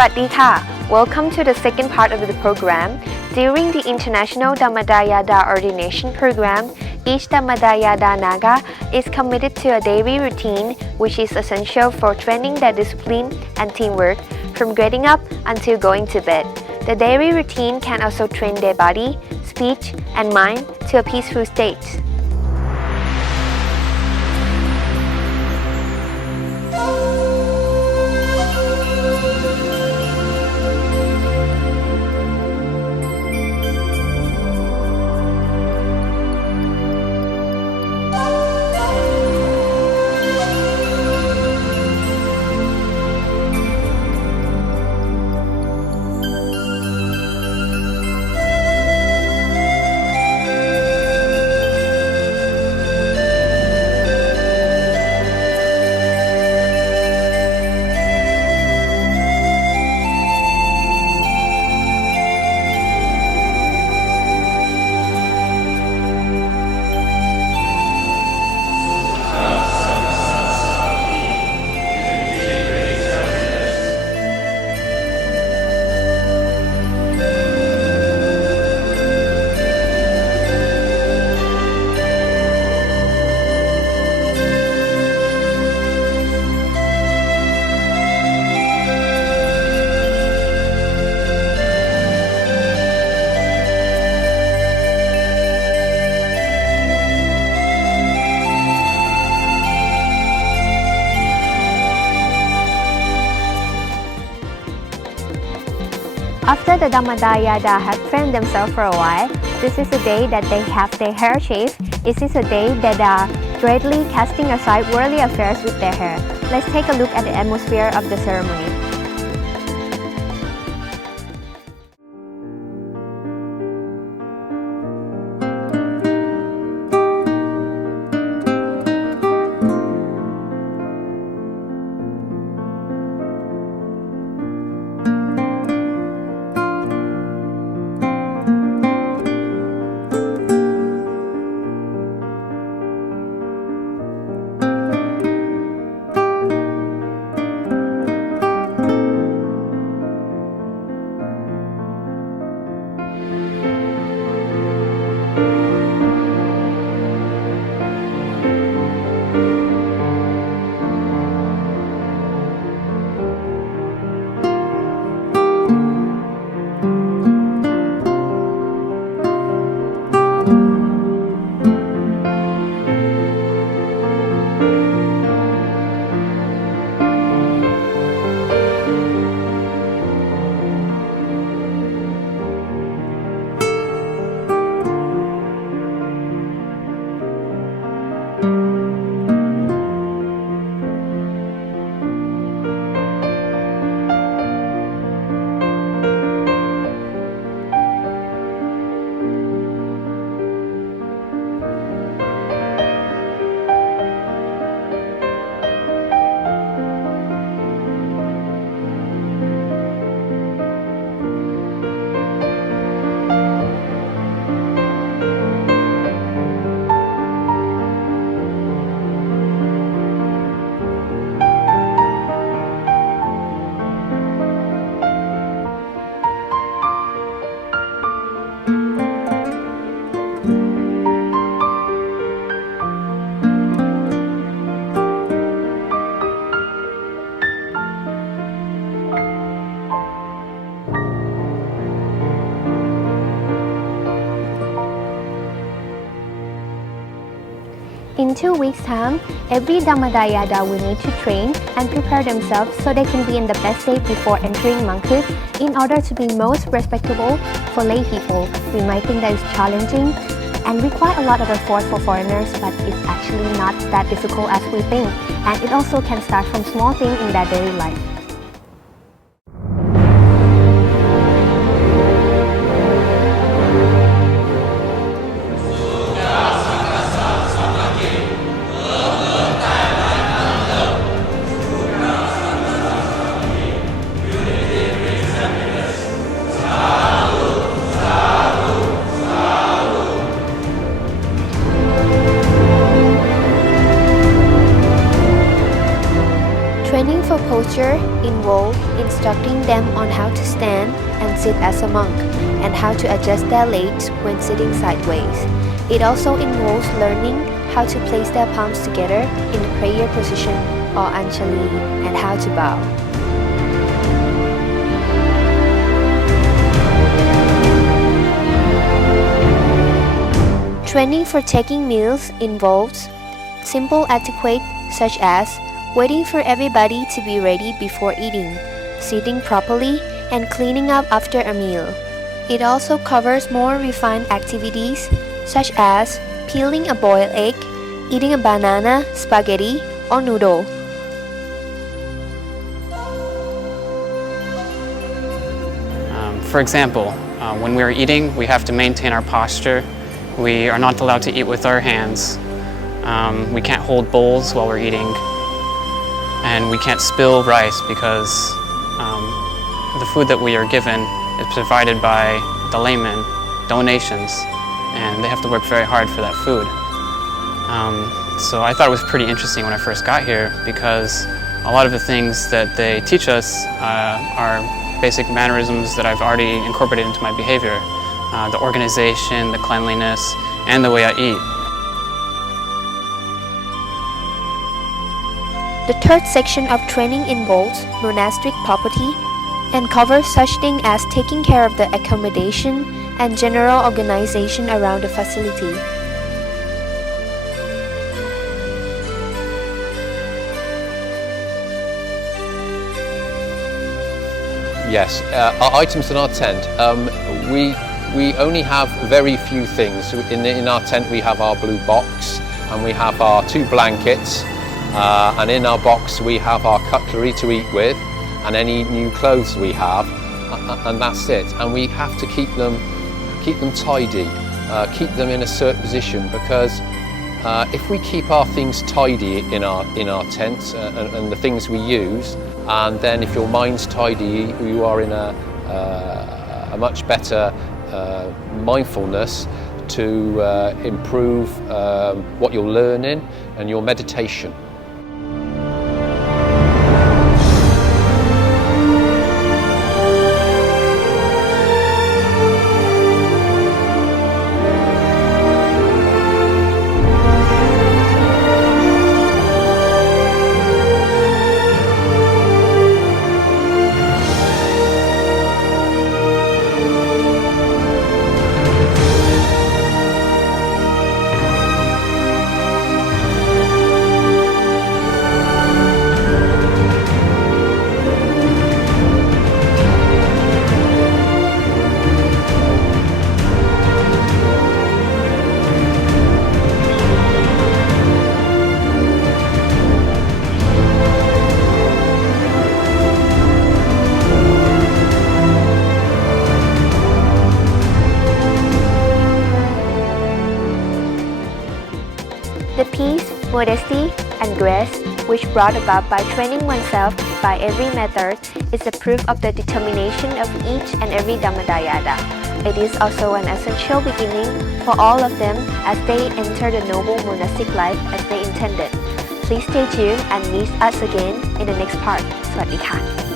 วัสดีค่ะ Welcome to the second part of the program. During the International Dhammadayada Ordination Program, each Dhammadayada Naga is committed to a daily routine which is essential for training their discipline and teamwork from getting up until going to bed. The daily routine can also train their body, speech, and mind to a peaceful state. After the Dhammadayada have trained themselves for a while, this is the day that they have their hair shaved. This is a day that they are greatly casting aside worldly affairs with their hair. Let's take a look at the atmosphere of the ceremony. In 2 weeks' time, every Dhammadayada will need to train and prepare themselves so they can be in the best state before entering monkhood in order to be most respectable for lay people. We might think that it's challenging and require a lot of effort for foreigners, but it's actually not that difficult as we think, and it also can start from small things in their daily life. Training for posture involved in instructing them on how to stand and sit as a monk, and how to adjust their legs when sitting sideways. It also involves learning how to place their palms together in the prayer position or anjali and how to bow. Training for taking meals involves simple etiquette such as waiting for everybody to be ready before eating, sitting properly, and cleaning up after a meal. It also covers more refined activities such as peeling a boiled egg, eating a banana, spaghetti, or noodle. For example, when we are eating, we have to maintain our posture. We are not allowed to eat with our hands. We can't hold bowls while we're eating. And we can't spill rice because the food that we are given is provided by the laymen, donations, and they have to work very hard for that food. So I thought it was pretty interesting when I first got here because a lot of the things that they teach us are basic mannerisms that I've already incorporated into my behavior. The organization, the cleanliness, and the way I eat. The third section of training involves monastic property and covers such things as taking care of the accommodation and general organization around the facility. Yes, our items in our tent, we only have very few things. In our tent we have our blue box and we have our 2 blankets, and in our box we have our cutlery to eat with and any new clothes we have, and that's it. And we have to keep them tidy, keep them in a certain position, because if we keep our things tidy in our tent and the things we use, and then if your mind's tidy, you are in a much better mindfulness to improve what you're learning and your meditation. The peace, modesty, and grace, which brought about by training oneself by every method, is a proof of the determination of each and every Dhammadayada. It is also an essential beginning for all of them as they enter the noble monastic life as they intended. Please stay tuned and meet us again in the next part. สวัสดีค่ะ